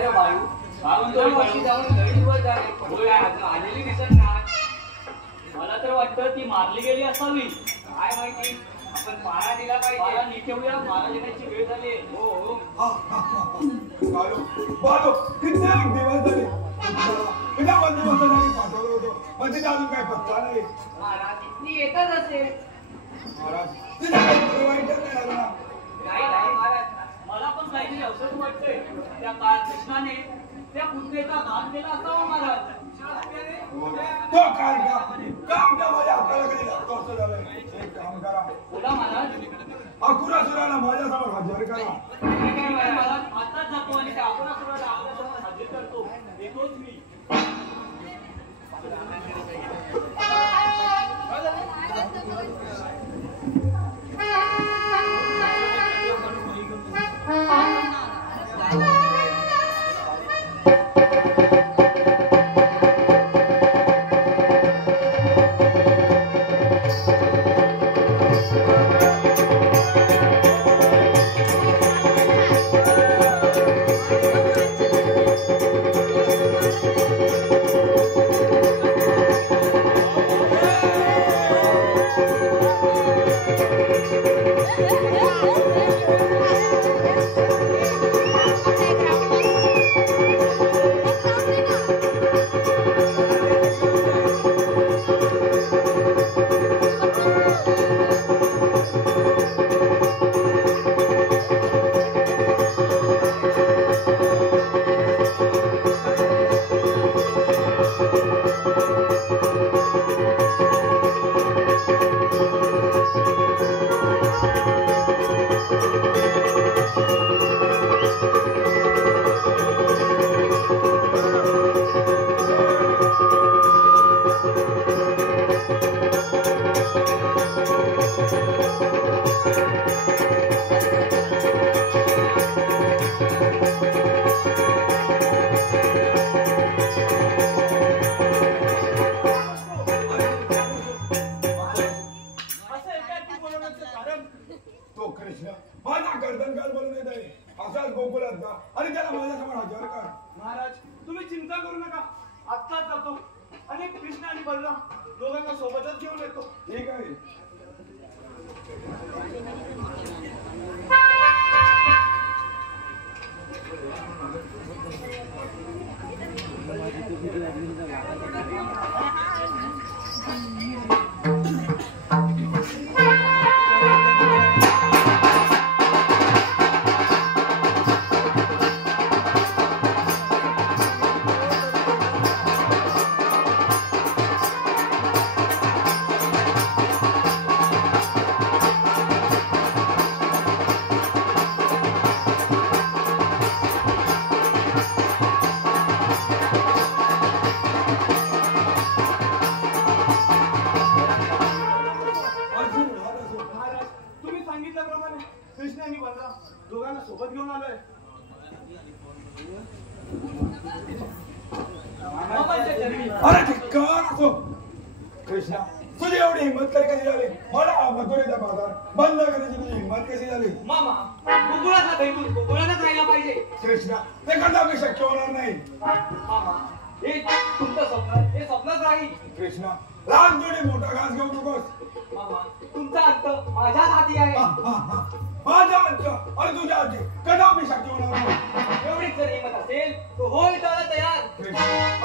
काय रे बाळू? वर्षी जाऊन लई दिवस झाले. होय अजून आलेली दिसत नाही. मला तर वाटतं ती मारली गेली असावी. काय माहिती. आपण पारा दिला पाहिजे. पारा निठेवूया. मारा येण्याची वेळ झाली. हो बाळू बाळू किती दिवस झाले किती बंदोबस्त झाली पाठवलं होतं पण तिथे अजून काय पत्ता नाही. महाराज ती येतच असेल. महाराज तिथे काही वाईटच नाही झालं ना. नाही नाही महाराज मला पण काहीतरी असंच वाटतंय. त्या काळात कृष्णाने त्या पुत्रेचा घात केला असावा महाराज. तो काय काम त्या माझ्या हाताला कधी लागतो असं झालंय. एक काम करा बोला महाराज. अकुरासुराला माझ्यासमोर हजर करा. महाराज आताच जातो आणि त्या अकुरासुराला आपल्यासमोर हजर करतो. येतोच मी. महाराज तुम्ही चिंता करू नका. आत्ताच जातो आणि कृष्ण आणि बलराम दोघांना सोबतच घेऊन येतो. ठीक आहे. कृष्ण आणि बलराम दोघांना सोबत घेऊन आलोय. अरे ठिकाण असो. कृष्णा तुझी एवढी हिंमत कशी झाली. मला मथुरेचा बाजार बंद करायची तुझी हिंमत कशी झाली. मामा गोकुळाचा दैवत गोकुळातच राहिला पाहिजे. कृष्णा ते कदापि शक्य होणार नाही. मामा हे तुमचं स्वप्न हे स्वप्नच राहील. कृष्णा लहान थोडी मोठा घास घेऊ नकोस. मामा तुमचा अंत माझ्याच हाती आहे. माझा अंत आणि तुझ्या हाती कदापि शक्य होणार नाही. एवढीच जर हिंमत असेल तो होय त्याला तयार.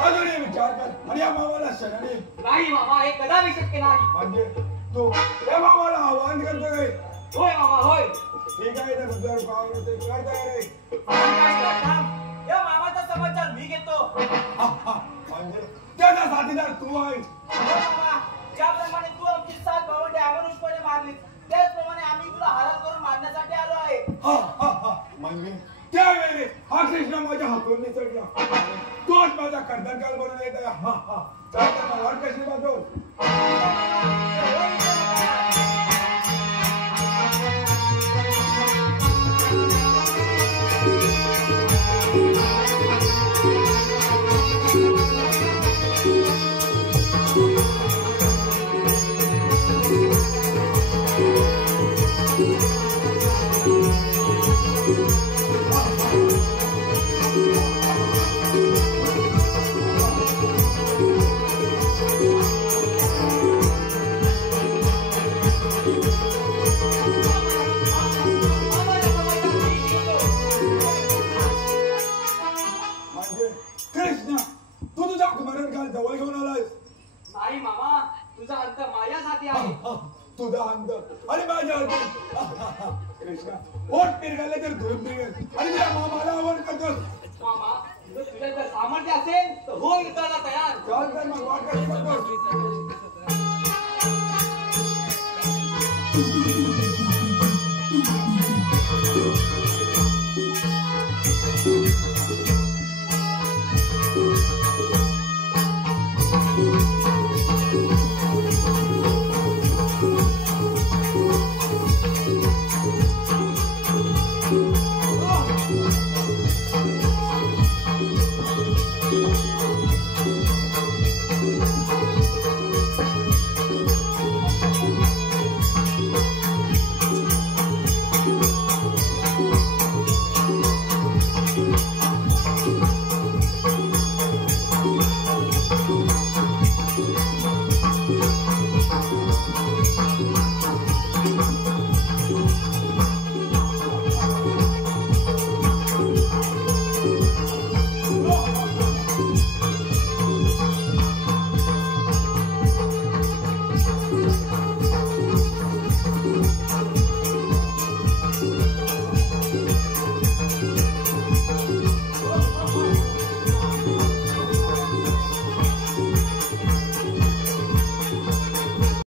अजूनही विचार कर आणि या मामाला शरणी. नाही मामा हे कदापि शक्य नाही. म्हणजे तू या मामाला आव्हान करतो काय. होय मामा होय. ठीक आहे तर तुझ्यावर पावर होते तुला तयार आहे. या मामाचा समाचार मी घेतो. म्हणजे त्याचा साथीदार तू आहे. मामा ज्याप्रमाणे तू आमची सात भावंडे अमानुषपणे मारली त्याचप्रमाणे आम्ही तुला हरण करून मारण्यासाठी आलो आहे. म्हणजे त्यावेळी हा कृष्ण माझ्या हातून निसटला. तोच माझा कर्दनकाल बनून येत आहे. त्याला वाट कशी बाजू. आणि माझ्या कृष्णा पोट पिरगाले तर दूध निघेल आणि तुझ्या मामाला आवड करतोस. मामा तुझ्या जर सामर्थ्य असेल तर हो युद्धाला तयार. चाल तर मग वाट कशी करतोस.